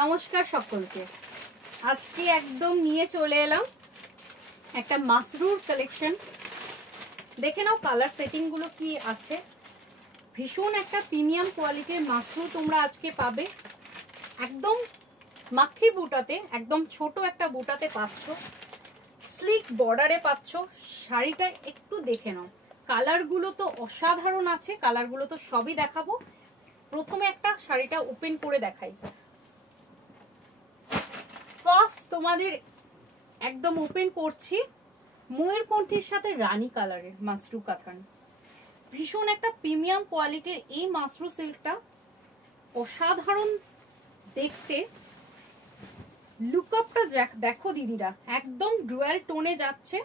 নমস্কার সকলকে। আজকে একদম নিয়ে চলে এলাম একটা মাসরুর কালেকশন। দেখে নাও কালার সেটিং গুলো কি আছে। ভীষণ একটা প্রিমিয়াম কোয়ালিটির মাসরু তোমরা আজকে পাবে। একদম মাখি বুটাতে, একদম ছোট একটা বুটাতে পাচ্ছ, স্লিক বর্ডারে পাচ্ছ। শাড়িটা একটু দেখে নাও, কালার গুলো তো অসাধারণ আছে। কালার গুলো তো সবই দেখাবো। প্রথমে একটা শাড়িটা ওপেন করে দেখাই। ফার্স্ট তোমাদের একদম ওপেন করছি ময়ূরকণ্ঠীর সাথে রানী কালারের মাসরু কাতান। ভীষণ একটা প্রিমিয়াম কোয়ালিটির এই মাসরু সিল্কটা অসাধারণ দেখতে। লুকআপটা দেখো দিদিরা, একদম ডুয়াল টোনে যাচ্ছে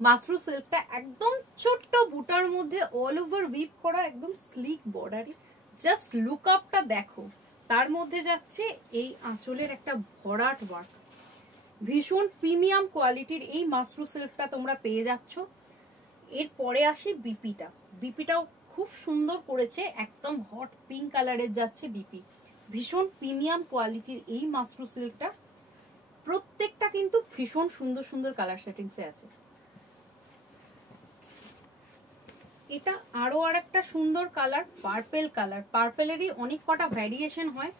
মাসরু সিল্কটা। একদম ছোট্ট বুটার মধ্যে অল ওভার উইভ করা, একদম স্লিক বর্ডারে। জাস্ট লুকআপটা দেখো। তার মধ্যে যাচ্ছে এই আঁচলের একটা ভরাট ওয়ার্ক। ভীষণ প্রিমিয়াম কোয়ালিটির এই মাসরু সিল্কটা তোমরা পেয়ে যাচ্ছ। এরপরে আসি বিপিটা। বিপিটাও খুব সুন্দর করেছে, একদম হট পিঙ্ক কালারের যাচ্ছে বিপি। ভীষণ প্রিমিয়াম কোয়ালিটির এই মাসরু সিল্কটা প্রত্যেকটা কিন্তু ভীষণ সুন্দর সুন্দর কালার সেটিংসে আছে। এটা আরো আরেকটা সুন্দর কালার, পার্পেল কালার। পার্পেলেরই অনেক কটা ভ্যারিয়েশন হয়।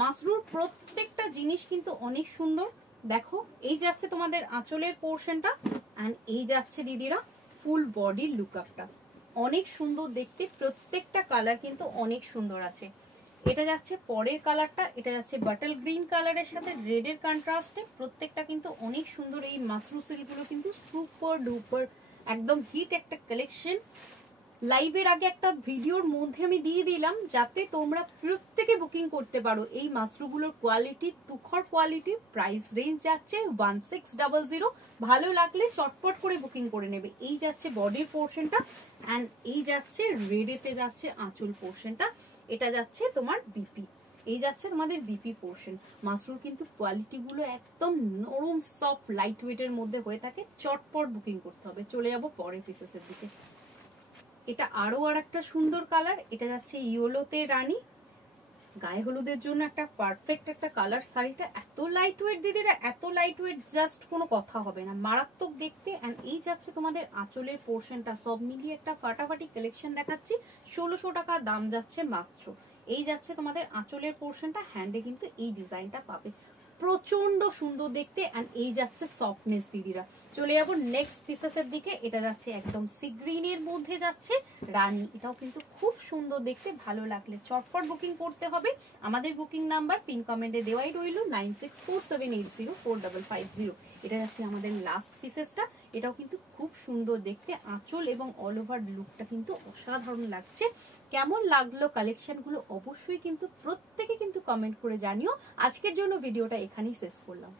মাসরুর প্রত্যেকটা জিনিস কিন্তু অনেক সুন্দর। দেখো, এই যাচ্ছে তোমাদের আঁচলের পোর্শনটা, এন্ড এই যাচ্ছে দিদিরা ফুল বডির লুকআপটা। অনেক সুন্দর দেখতে, প্রত্যেকটা কালার কিন্তু অনেক সুন্দর আছে। এটা যাচ্ছে পরের কালারটা, এটা যাচ্ছে বাটল গ্রিন কালারের সাথে রেডের কন্ট্রাস্টে। প্রত্যেকটা কিন্তু অনেক সুন্দর। এই মাসরু সিল্কগুলো কিন্তু সুপার ডুপার একদম হিট একটা কালেকশন। লাইভের আগে একটা ভিডিওর মধ্যে আমি দিয়ে দিলাম, যাতে তোমরা প্রত্যেকে বুকিং করতে পারো। এই মাসরুগুলোর কোয়ালিটি তুখর কোয়ালিটি। প্রাইস রেঞ্জ যাচ্ছে 1600। ভালো লাগলে চটপট করে বুকিং করে নেবে। এই যাচ্ছে বডির পোর্শনটা, এন্ড এই যাচ্ছে রেডেতে যাচ্ছে আঁচল পোর্শনটা। এটা যাচ্ছে তোমার বিপি, এই যাচ্ছে তোমাদের বিপি পোর্শন। মাসরুর কিন্তু কোয়ালিটি গুলো একদম নরম সফট লাইট ওয়েটের মধ্যে হয়ে থাকে। চটপট বুকিং করতে হবে। চলে যাবো পরের পিসেসের দিকে। এটা আরো আর একটা সুন্দর কালার। এটা যাচ্ছে ইয়েলোতে রানী। গায়ে হলুদের জন্য একটা পারফেক্ট একটা কালার। শাড়িটা এত লাইট ওয়েট দিদিরা, এত লাইট ওয়েট, জাস্ট কোনো কথা হবে না, মারাত্মক দেখতে। এন্ড এই যাচ্ছে তোমাদের আঁচলের পোর্শনটা। সব মিলিয়ে একটা ফাটাফাটি কালেকশন দেখাচ্ছি। 1600 টাকা দাম যাচ্ছে মাত্র। এই যাচ্ছে তোমাদের আঁচলের পোর্শনটা। হ্যান্ডে কিন্তু এই ডিজাইনটা পাবে, প্রচন্ড সুন্দর দেখতে। এন্ড এই যাচ্ছে সফটনেস দিদিরা। চলে যাবো নেক্সট পিসেসের দিকে। এটা যাচ্ছে একদম সি গ্রিনের মধ্যে যাচ্ছে রানী। এটাও কিন্তু খুব সুন্দর দেখতে। ভালো লাগলে চটপট বুকিং করতে হবে। আমাদের বুকিং নাম্বার পিন কমেন্টে দেওয়াই রইল 9647804550। এটা যাচ্ছে আমাদের লাস্ট পিসেসটা। এটাও কিন্তু খুব সুন্দর দেখতে। আঁচল এবং অল ওভার লুকটা কিন্তু অসাধারণ লাগছে। কেমন লাগলো কালেকশন গুলো অবশ্যই কিন্তু প্রত্যেকে কিন্তু কমেন্ট করে জানিও। আজকের জন্য ভিডিওটা এখানেই শেষ করলাম।